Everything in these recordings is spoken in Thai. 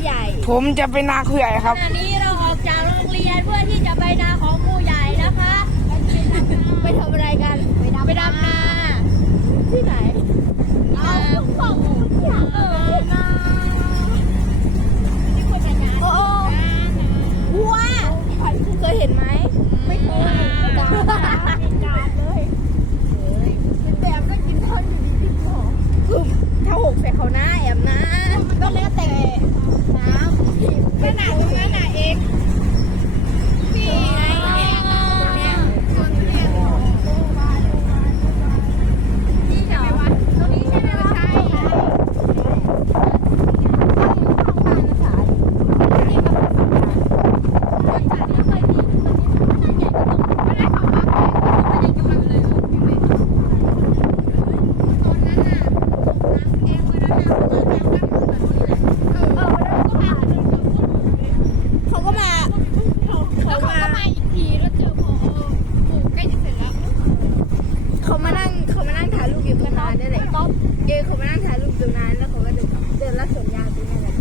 ผใหญ่ ผมจะเป็นนาคุ้ใหญ่ครับ นั่งถ่ายรูปอยู่ตรงนั้นนี่แหละเกย์เขามานั่งถ่ายรูปตรงนั้นแล้วเขาก็เดินเดินรับสัญญาณตรงนั้นแหละ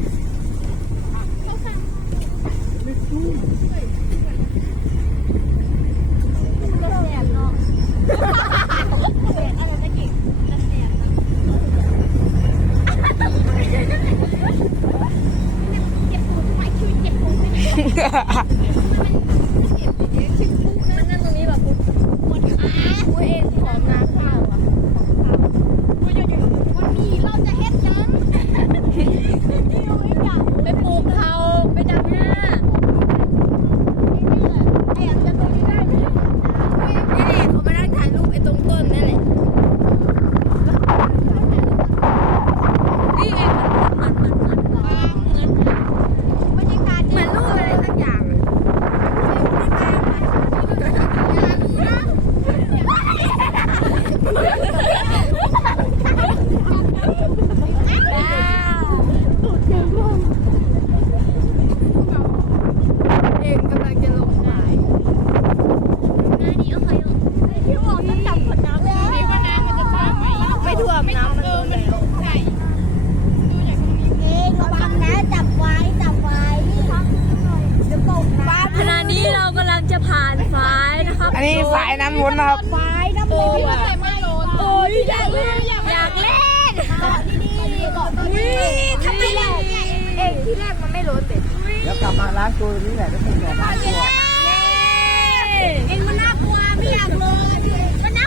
อันนี้สายน้ำวนนะครับ สายน้ำวนใส่ไม่โหลดโอยอยากเล่นอยากเล่นนี่ทำไมเล่นเองที่แรกมันไม่โหลดเด็แล้วกลับมาล้างตัวนี้แหละแล้วเป็นแบบลางตัวเอ็งมันน่ากลัวไม่อยากโลด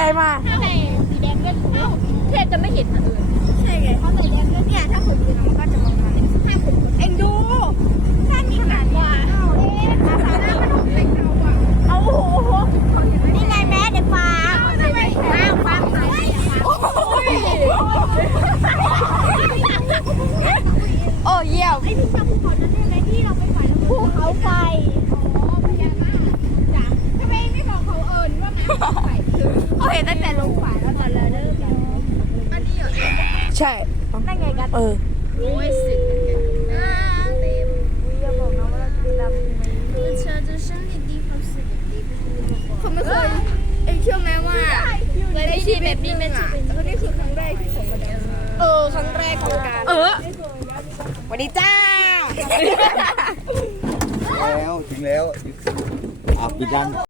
ช่มาก ถ้าใครสีแดงเล่นเทพจะไม่เห็นอ่นเออใช่ไงถ้าสีแดงเลือดเนี่ยถ้า ใช่นั่ไงกัน เออโอ้ยสึกกันเต็คุยาบอกนะว่าเราจะดำไหมมันเชื่อจะฉันดีดีความสึดีไปไม่เคยเอ็งเชื่อไหมว่าเคยได้ชีแบบนี้มันอะแล้วนี่คือครั้งแรกที่ผมมาเออ ครั้งแรกของการเออวันนี้จ้า แล้ว ถึงแล้วอะปิดกัน